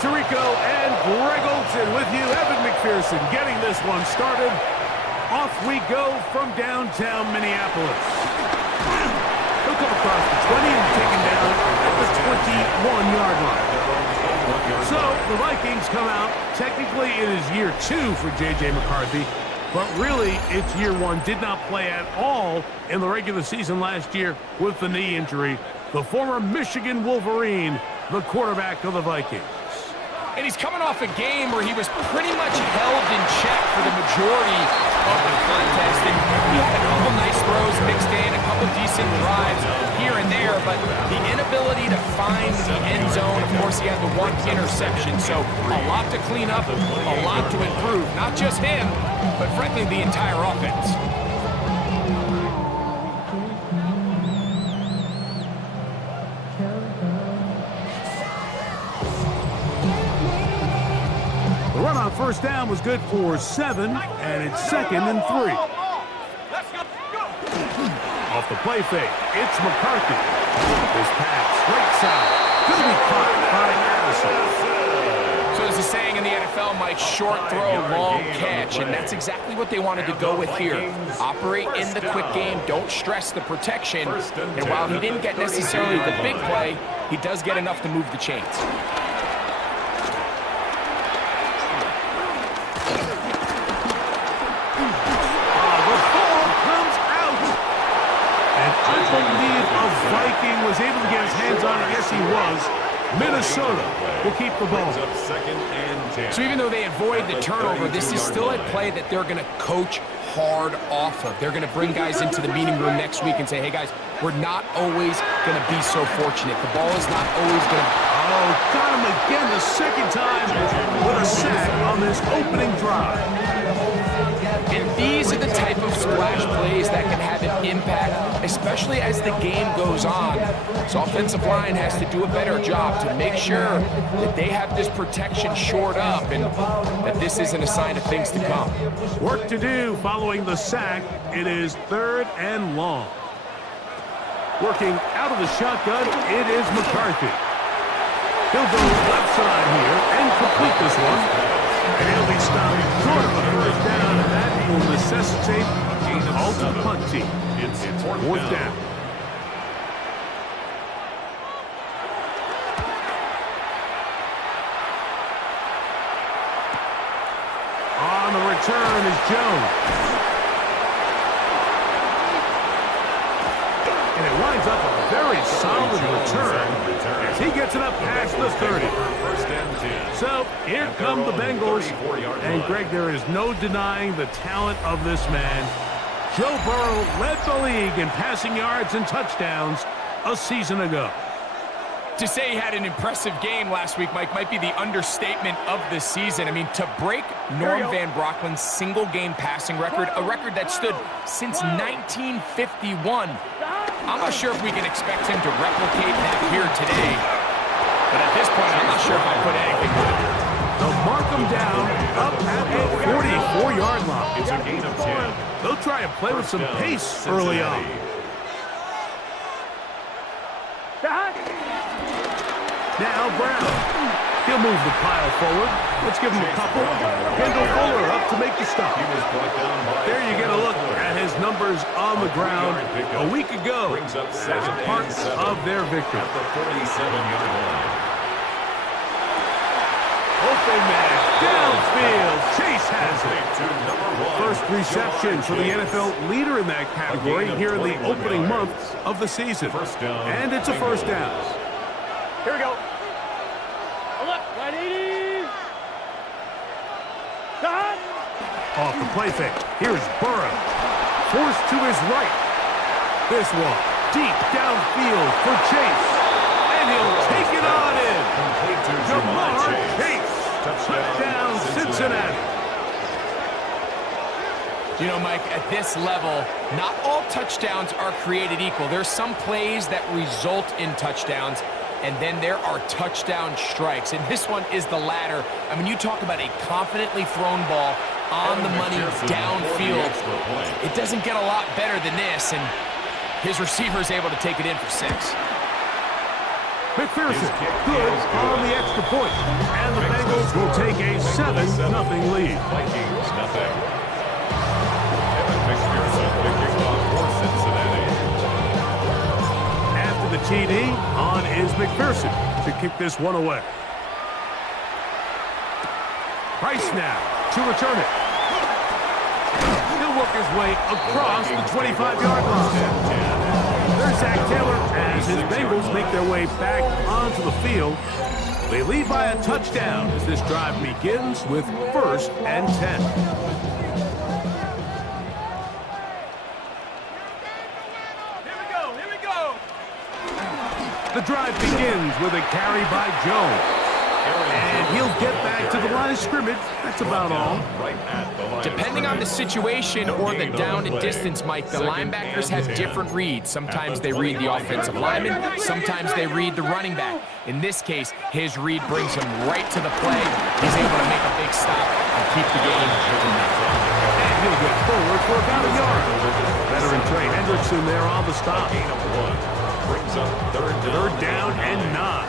Tirico and Greg Olson with you. Evan McPherson getting this one started. Off we go from downtown Minneapolis. He'll come across the 20 and taken down at the 21-yard line. So the Vikings come out. Technically, it is year 2 for J.J. McCarthy, but really it's year 1. Did not play at all in the regular season last year with the knee injury. The former Michigan Wolverine, the quarterback of the Vikings. And he's coming off a game where he was pretty much held in check for the majority of the contest. And he had a couple nice throws mixed in, a couple decent drives here and there, but the inability to find the end zone, of course, he had the one interception. So a lot to clean up, a lot to improve. Not just him, but frankly, the entire offense. The run on first down was good for 7, and it's 2nd and 3. Off the play fake, it's McCarthy. This pass, right side, going to be caught by Addison. So there's a saying in the NFL, Mike, short throw, long catch, and that's exactly what they wanted to go with here. Operate in the quick game, don't stress the protection, and while he didn't get necessarily the big play, he does get enough to move the chains. Viking was able to get his hands on it. Yes, he was. Minnesota will keep the ball. So even though they avoid the turnover, this is still a play that they're going to coach hard off of. They're going to bring guys into the meeting room next week and say, hey, guys, we're not always going to be so fortunate. The ball is not always going to... Oh, got him again the second time with a sack on this opening drive. And these are the type of splash plays that can have an impact, especially as the game goes on. So offensive line has to do a better job to make sure that they have this protection shored up and that this isn't a sign of things to come. Work to do following the sack. It is 3rd and long. Working out of the shotgun, it is McCarthy. He'll go left side here and complete this one. And he'll be stopped short of a first down, and that will necessitate a call to the punt team. It's 4th down. On the return is Jones. And it winds up a very solid return as he gets it up past the 30. So here come the Bengals. And Greg, there is no denying the talent of this man. Joe Burrow led the league in passing yards and touchdowns a season ago. To say he had an impressive game last week, Mike, might be the understatement of the season. I mean, to break Norm Van Brocklin's single-game passing record, a record that stood since 1951, I'm not sure if we can expect him to replicate that here today. But at this point, I'm not sure if I put anything on it. They'll mark him down up at the 44-yard line. It's a gain of 10. They'll try and play with some pace early on. Now Brown. He'll move the pile forward. Let's give him a couple. Kendall Fuller up to make the stop. There you get a look at his numbers on the ground a week ago as part of their victory. Open man, downfield, Chase has it. First reception for the NFL leader in that category here in the opening month of the season. And it's a first down. Here we go. Look, 180. Off the play fake. Here's Burrow. Forced to his right. This one deep downfield for Chase. And he'll take it on in. Jamar Chase. Touchdown, Cincinnati. You know, Mike, at this level, not all touchdowns are created equal. There's some plays that result in touchdowns, and then there are touchdown strikes. And this one is the latter. I mean, you talk about a confidently thrown ball on the money downfield. It doesn't get a lot better than this, and his receiver is able to take it in for 6. McPherson, good on the extra point. And the Bengals will take a 7-0 lead. Vikings, nothing. Evan McPherson picking off for Cincinnati. After the TD, on is McPherson to kick this one away. Price now to return it. He'll work his way across the 25-yard line. There's Zach Taylor as his Bengals make their way back onto the field. They lead by a touchdown as this drive begins with 1st and 10. Here we go. The drive begins with a carry by Jones. And he'll get back to the line of scrimmage. That's about all. Depending on the situation or the down and distance, Mike, the linebackers have different reads. Sometimes they read the offensive lineman. Sometimes they read the running back. In this case, his read brings him right to the play. He's able to make a big stop and keep the game moving. And he'll get forward for about a yard. Veteran Trey Hendrickson there on the stop. Brings up Third down and 9.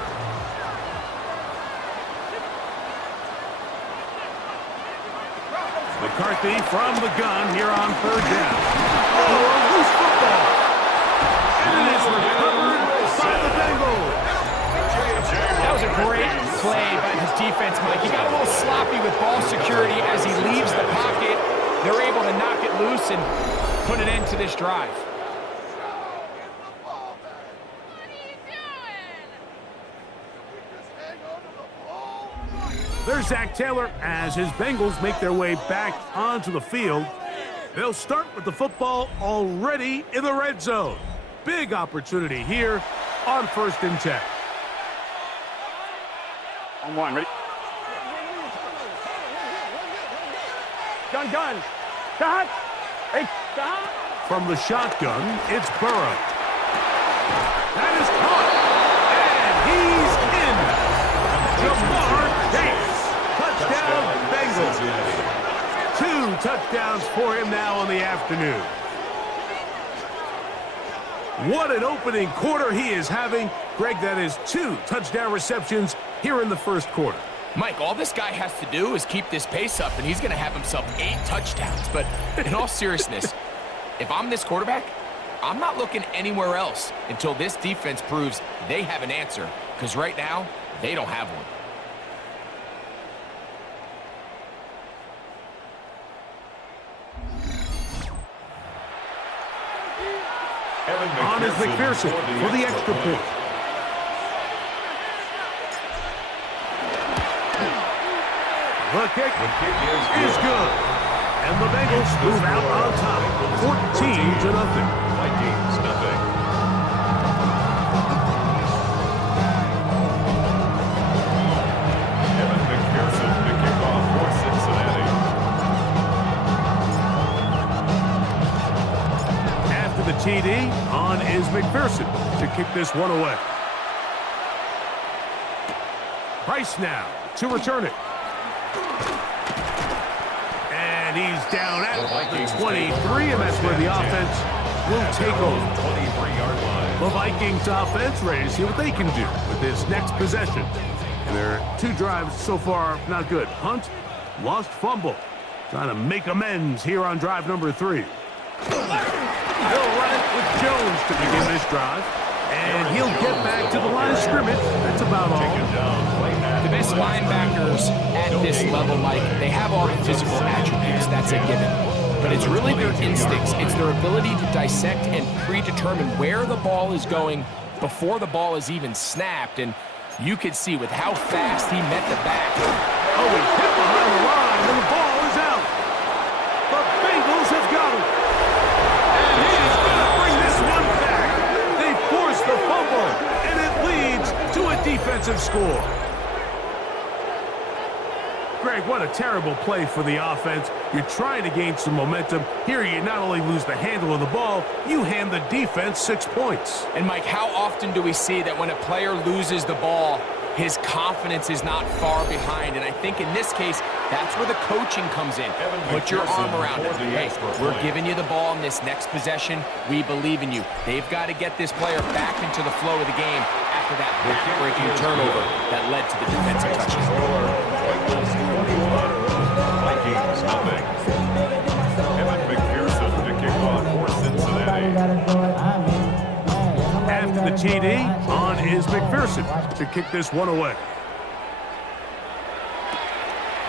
McCarthy from the gun here on 3rd down. Oh, a loose football. And it is recovered by the Bengals. That was a great play by the defense, Mike. He got a little sloppy with ball security as he leaves the pocket. They're able to knock it loose and put an end to this drive. There's Zach Taylor as his Bengals make their way back onto the field. They'll start with the football already in the red zone. Big opportunity here on 1st and 10. On one, ready? Gun. Stop. Hey, stop. From the shotgun, it's Burrow. That is caught. And he's in. Jamar Chase. Touchdown, Bengals. 2 touchdowns for him now in the afternoon. What an opening quarter he is having. Greg, that is 2 touchdown receptions here in the 1st quarter. Mike, all this guy has to do is keep this pace up, and he's going to have himself 8 touchdowns. But in all seriousness, if I'm this quarterback, I'm not looking anywhere else until this defense proves they have an answer. Because right now, they don't have one. On is McPherson for the extra point. The kick is good. And the Bengals move out on top, 14-0. Vikings, nothing. Evan McPherson to kick off for Cincinnati. After the TD, on is McPherson to kick this one away. Price now to return it. And he's down at the 23, and that's where the offense will take over. 23-yard line. The Vikings offense ready to see what they can do with this next possession. And their 2 drives so far not good. Hunt, lost fumble. Trying to make amends here on drive number 3. They'll run it with Jones to begin this drive. And he'll get back to the line of scrimmage. That's about all. The best linebackers at this level, Mike, they have all the physical attributes. That's a given. But it's really their instincts. It's their ability to dissect and predetermine where the ball is going before the ball is even snapped. And you could see with how fast he met the back. Oh, he's hit behind the line, and the ball is out. The Bengals have got it. And he's going to bring this one back. They force the fumble, and it leads to a defensive score. Greg, what a terrible play for the offense. You're trying to gain some momentum. Here you not only lose the handle of the ball, you hand the defense 6 points. And Mike, how often do we see that when a player loses the ball, his confidence is not far behind? And I think in this case, That's where the coaching comes in. Put your arm around it. Hey, we're giving you the ball in this next possession. We believe in you. They've got to get this player back into the flow of the game after that back-breaking turnover that led to the defensive touchdown. Vikings, nothing. Evan McPherson to kick off for Cincinnati. After the TD, on is McPherson to kick this one away.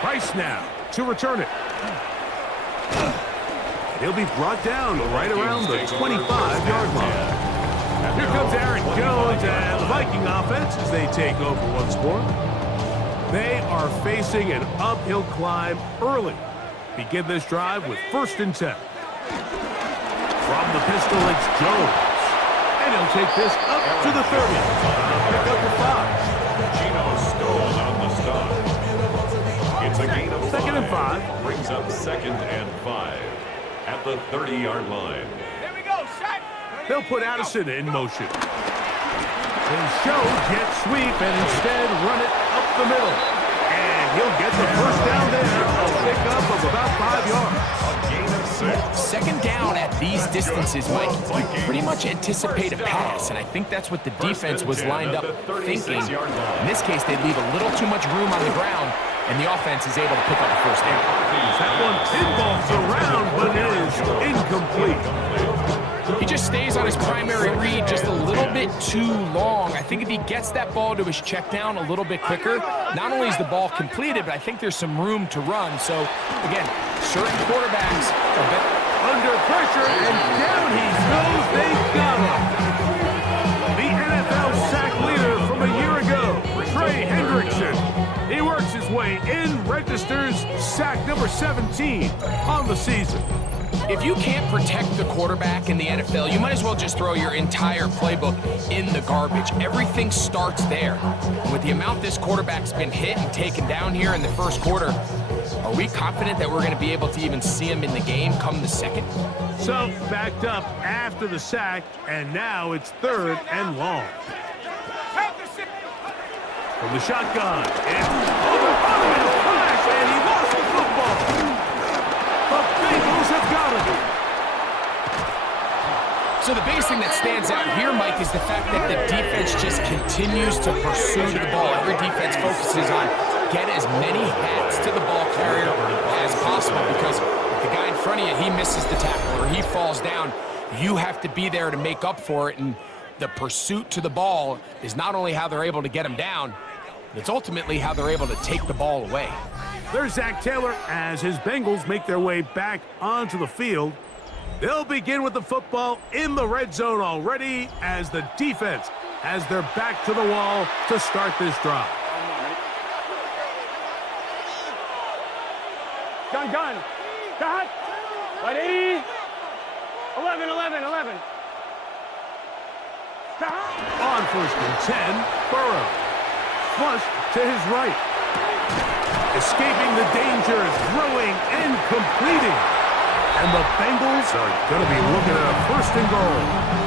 Price now to return it. He'll be brought down right around the 25-yard line. Here comes Aaron Jones and the Viking offense as they take over once more. They are facing an uphill climb early. Begin this drive with 1st and 10. From the pistol, it's Jones. And he'll take this up to the 30. Pick up the 5. Gino Stone on the stop. It's a gain of 2nd and 5. Brings up 2nd and 5 at the 30-yard line. Here we go, set. They'll put Addison in motion. They show jet sweep and instead run it up the middle. And he'll get the 1st down there. A pickup of about 5 yards. A gain of 6. 2nd down at these distances, Mike, you pretty much anticipate a pass, and I think that's what the defense was lined up thinking. In this case, they leave a little too much room on the ground, and the offense is able to pick up the 1st down. That one pinballs around, but it is incomplete. He just stays on his primary read just a little bit too long. I think if he gets that ball to his check down a little bit quicker, not only is the ball completed, but I think there's some room to run. So, again, certain quarterbacks are better. Under pressure, and down he goes. They got him. The NFL sack leader from a year ago, Trey Hendrickson. He works his way in, registers sack number 17 on the season. If you can't protect the quarterback in the NFL, you might as well just throw your entire playbook in the garbage. Everything starts there. And with the amount this quarterback's been hit and taken down here in the 1st quarter, are we confident that we're going to be able to even see him in the game come the 2nd? So, backed up after the sack, and now it's 3rd and long. From the shotgun, and on him in a flash, and he lost the football. The Bengals have got him. So the biggest thing that stands out here, Mike, is the fact that the defense just continues to pursue the ball. Every defense focuses on get as many hats to the ball carrier as possible, because if the guy in front of you, he misses the tackle or he falls down, you have to be there to make up for it. And the pursuit to the ball is not only how they're able to get him down, it's ultimately how they're able to take the ball away. There's Zach Taylor as his Bengals make their way back onto the field. They'll begin with the football in the red zone already as the defense has their back to the wall to start this drive. Gun. Dot. Ready. 11. On 1st and 10, Burrow. Flush to his right. Escaping the danger, throwing and completing. And the Bengals are going to be looking at a 1st and goal.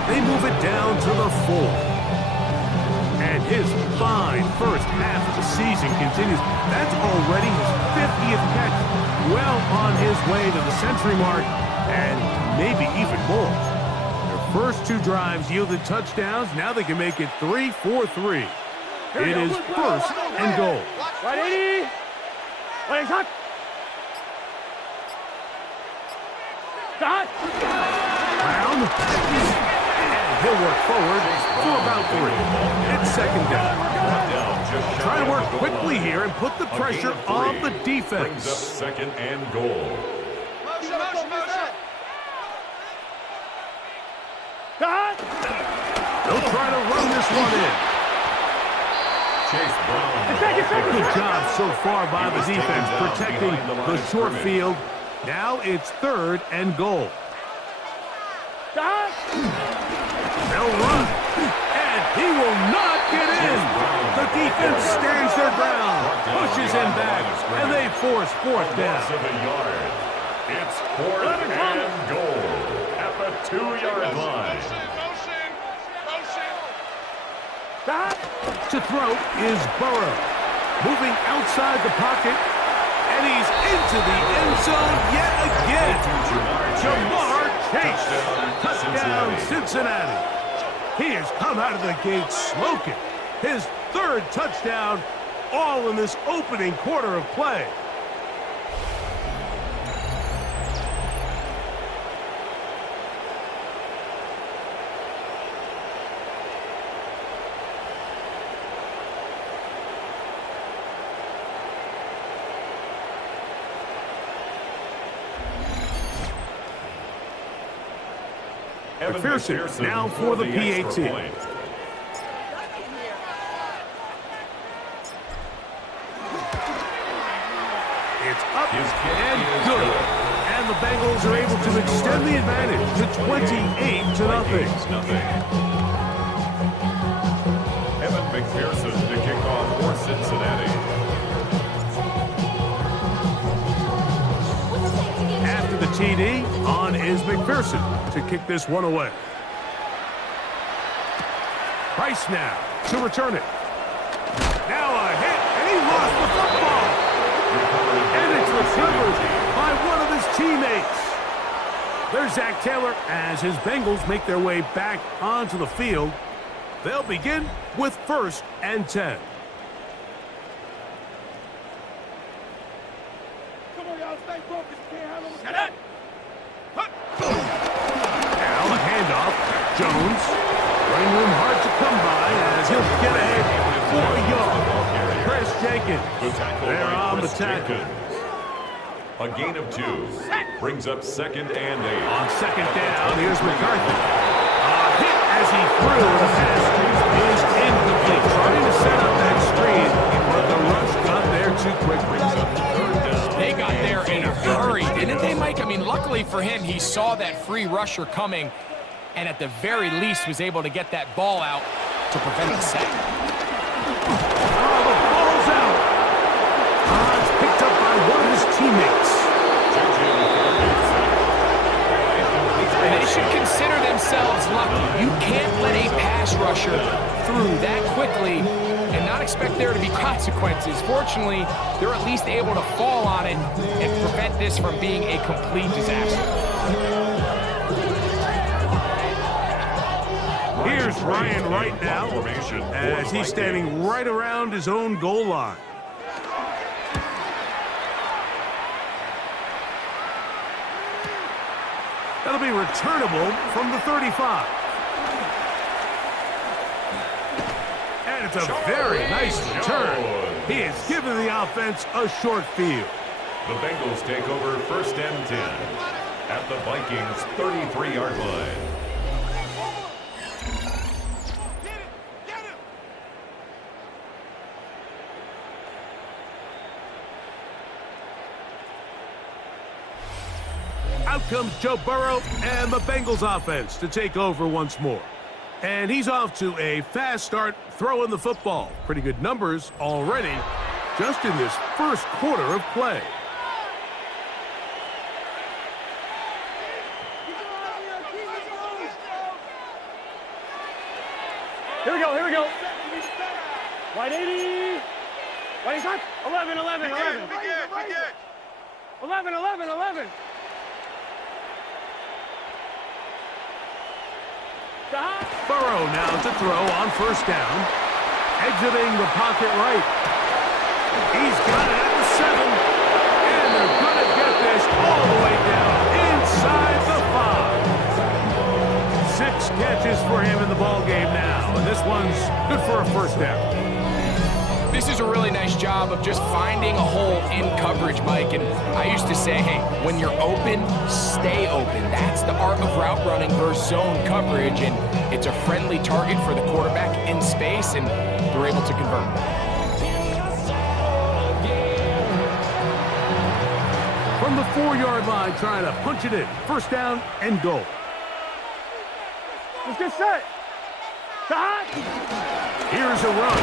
They move it down to the 4. And his fine first half of the season continues. That's already his 50th catch. Well on his way to the century mark, and maybe even more. Their first 2 drives yielded touchdowns. Now they can make it 3-4-3. It is 1st and goal. Ready. Ready, shot. Dot. Brown. And he'll work forward for about 3. It's 2nd down. Try to work quickly here and put the pressure on the defense. Brings up 2nd and goal. Dot. They'll try to run this one in. Chase Brown. Good job so far by the defense protecting the short field. Now it's 3rd and goal. Dot. They'll run. And he will not get in. The defense stands their ground, pushes him back, and they force 4th down. It's 4th and goal at the 2-yard line. Dot. To throw is Burrow. Moving outside the pocket, And he's into the end zone yet again. Jamar Chase. Touchdown, Cincinnati. He has come out of the gate smoking. His third touchdown, all in this opening quarter of play. McPherson now for the PAT. It's up and good. And the Bengals are able to extend the advantage to 28-0. Evan McPherson to kick off for Cincinnati. After the TD, on is McPherson to kick this one away. Price now to return it. Now a hit, and he lost the football. And it's recovered by one of his teammates. There's Zach Taylor as his Bengals make their way back onto the field. They'll begin with 1st and 10. Come on, y'all, stay focused. Can't handle it. Shut up. Now the handoff. Jones. Running room hard to come by as he'll get ahead for a yard. Chris Jenkins. They're on the tackle. A gain of 2. Brings up 2nd and 8. On 2nd down, here's McCarthy. A hit as he threw. The pass is incomplete. Trying to set up that screen, but the rush got there too quickly. They got there in a hurry, didn't they, Mike? I mean, luckily for him, he saw that free rusher coming, and at the very least was able to get that ball out to prevent the sack. Oh, the ball's out. It's picked up by one of his teammates. And they should consider themselves lucky. You can't let a pass rusher through that quickly and not expect there to be consequences. Fortunately, they're at least able to fall on it and prevent this from being a complete disaster. Here's Ryan right now as he's standing right around his own goal line. That'll be returnable from the 35. And it's a very nice return. He has given the offense a short field. The Bengals take over 1st and 10 at the Vikings 33-yard line. Out comes Joe Burrow and the Bengals offense to take over once more. And he's off to a fast start throwing the football. Pretty good numbers already just in this first quarter of play. Here we go, here we go. White 80. White shot. 11, 11, 11. 11, 11, 11. Burrow now to throw on 1st down. Exiting the pocket right. He's got it at the 7. And they're going to get this all the way down inside the 5. 6 catches for him in the ballgame now. And this one's good for a 1st down. This is a really nice job of just finding a hole in coverage, Mike. And I used to say, hey, when you're open, stay open. That's the art of route running versus zone coverage. And it's a friendly target for the quarterback in space, and they're able to convert. From the 4-yard line, trying to punch it in. 1st down and goal. Let's get set. Stop. Here's a run.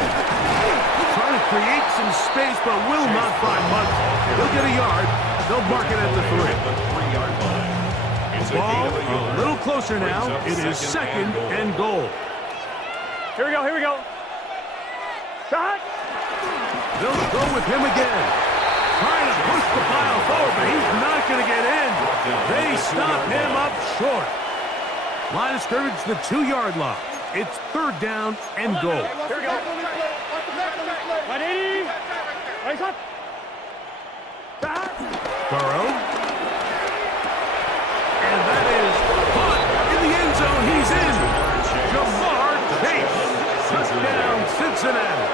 Trying to create some space, but will not find much. He'll get a yard. They'll mark it at the 3. Ball a little closer now. It is 2nd and goal. Here we go, here we go. Stop. They'll go with him again. trying to push the pile forward, but he's not going to get in. They stop him up short. Line of scrimmage, the 2-yard line. It's 3rd down and goal. Here we go. 180. Right up. Burrow. And that is caught in the end zone. He's in. Jamar Chase. Touchdown, Cincinnati.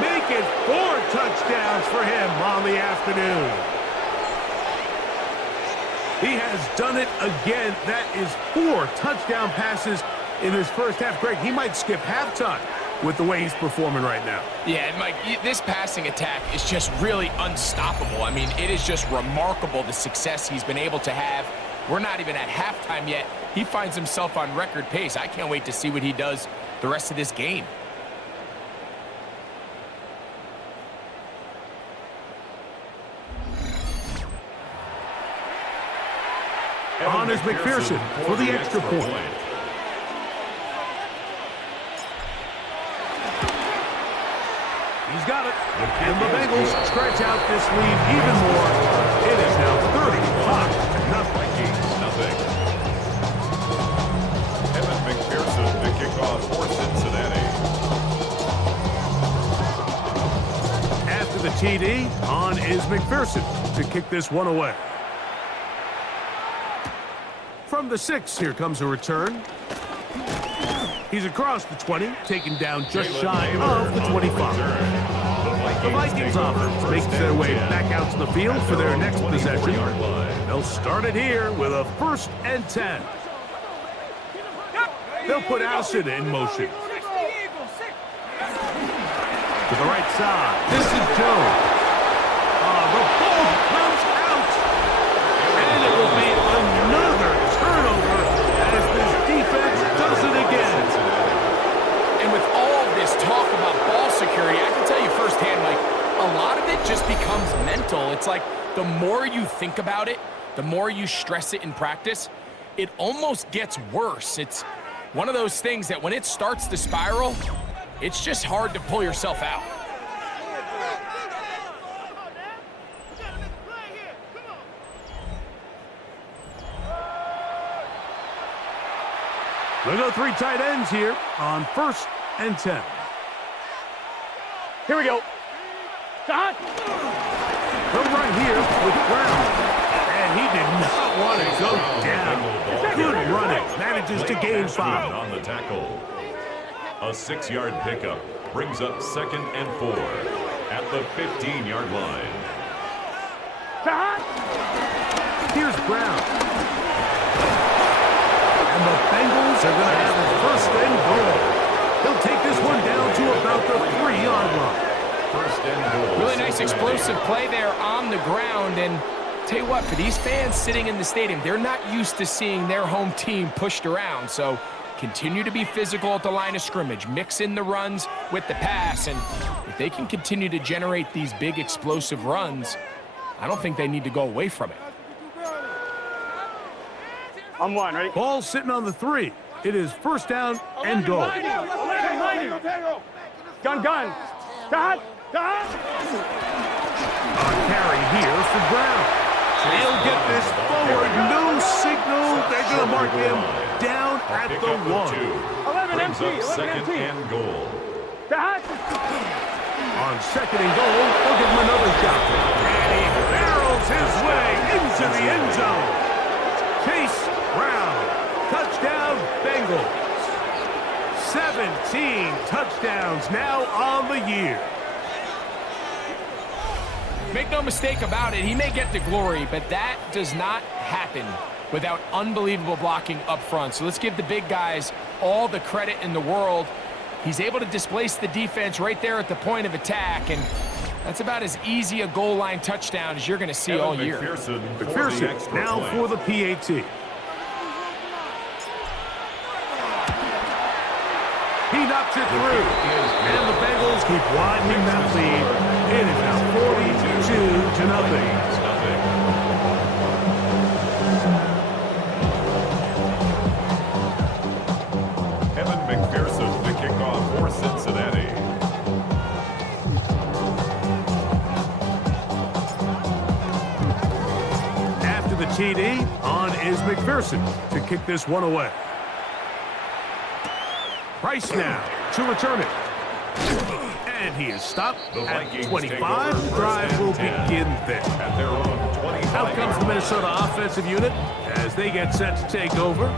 Make it 4 touchdowns for him on the afternoon. He has done it again. That is 4 touchdown passes in his first half. Greg, he might skip halftime with the way he's performing right now. Yeah, and Mike, this passing attack is just really unstoppable. I mean, it is just remarkable the success he's been able to have. We're not even at halftime yet. He finds himself on record pace. I can't wait to see what he does the rest of this game. On is McPherson for the extra point. He's got it. And the Bengals stretch out this lead even more. It is now 35-0. Vikings, nothing. Evan McPherson to kick off for Cincinnati. After the TD, on is McPherson to kick this one away. From the 6, here comes a return. He's across the 20, taken down just shy of the 25. The Vikings offense makes their way back out to the field for their next possession. They'll start it here with a 1st and 10. They'll put Alston in motion. To the right side, this is Jones. The ball comes out. And it will be another turnover as this defense does it again. And with all this talk about ball security, I can tell you firsthand, Mike, a lot of it just becomes mental. It's like the more you think about it, the more you stress it in practice, it almost gets worse. It's one of those things that when it starts to spiral, it's just hard to pull yourself out. We'll go 3 tight ends here on 1st and 10. Here we go. Stop. They'll run here with Brown. And he did not want to go down. Good running. Manages to gain 5. On the tackle. A 6-yard pickup brings up 2nd and 4 at the 15-yard line. Stop. Here's Brown. And the Bengals are going to have a 1st and goal. They'll take this one down to about the 3-yard line. 1st and goal. Really nice explosive play there on the ground. And tell you what, for these fans sitting in the stadium, they're not used to seeing their home team pushed around. So continue to be physical at the line of scrimmage. Mix in the runs with the pass. And if they can continue to generate these big explosive runs, I don't think they need to go away from it. I'm 1, ready? Ball sitting on the 3. It is 1st down and goal. Gun. Stop. A carry here for Brown. He'll get this forward. No signal. They're going to mark him down at the 1. 11 Brings empty. up 2nd and goal. Stop. On 2nd and goal, they'll give him another shot. And he barrels his way into the end zone. Chase Brown. Touchdown, Bengals. 17 touchdowns now on the year. Make no mistake about it, he may get the glory, but that does not happen without unbelievable blocking up front. So let's give the big guys all the credit in the world. He's able to displace the defense right there at the point of attack, and that's about as easy a goal line touchdown as you're going to see all year. McPherson now for the PAT. He knocks it through, and the Bengals keep widening that lead. It is now 42-0. Evan McPherson to kick off for Cincinnati. TD on is McPherson to kick this one away. Price now to return it. And he is stopped at 25. The drive will begin there. At their own 25. Out comes the Minnesota offensive unit as they get set to take over.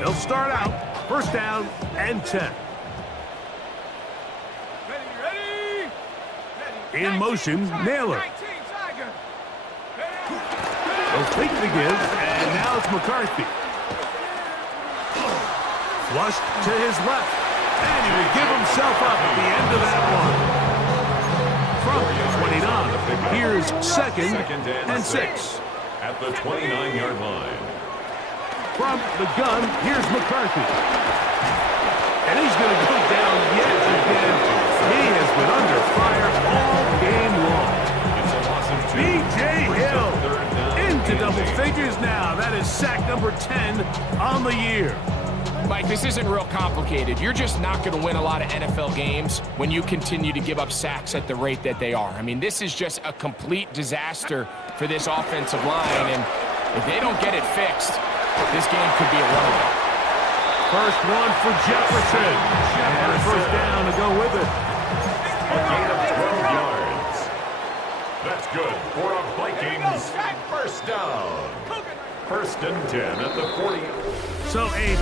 They'll start out first down and 10. In motion, Naylor. They'll fake the give, and now it's McCarthy. Flushed to his left, and he will give himself up at the end of that one. From 29, here's second and 6. At the 29-yard line. From the gun, here's McCarthy. And he's going to go down yet again. He has been under fire all game long. It's a loss of 2. B.J. Hill into double figures now. That is sack number 10 on the year. Mike, this isn't real complicated. You're just not going to win a lot of NFL games when you continue to give up sacks at the rate that they are. I mean, this is just a complete disaster for this offensive line, and if they don't get it fixed, this game could be a runaway. First one for Jefferson. And a first down to go with it. A gain of 12 yards. That's good for a Vikings first down. First and 10 at the 40. So a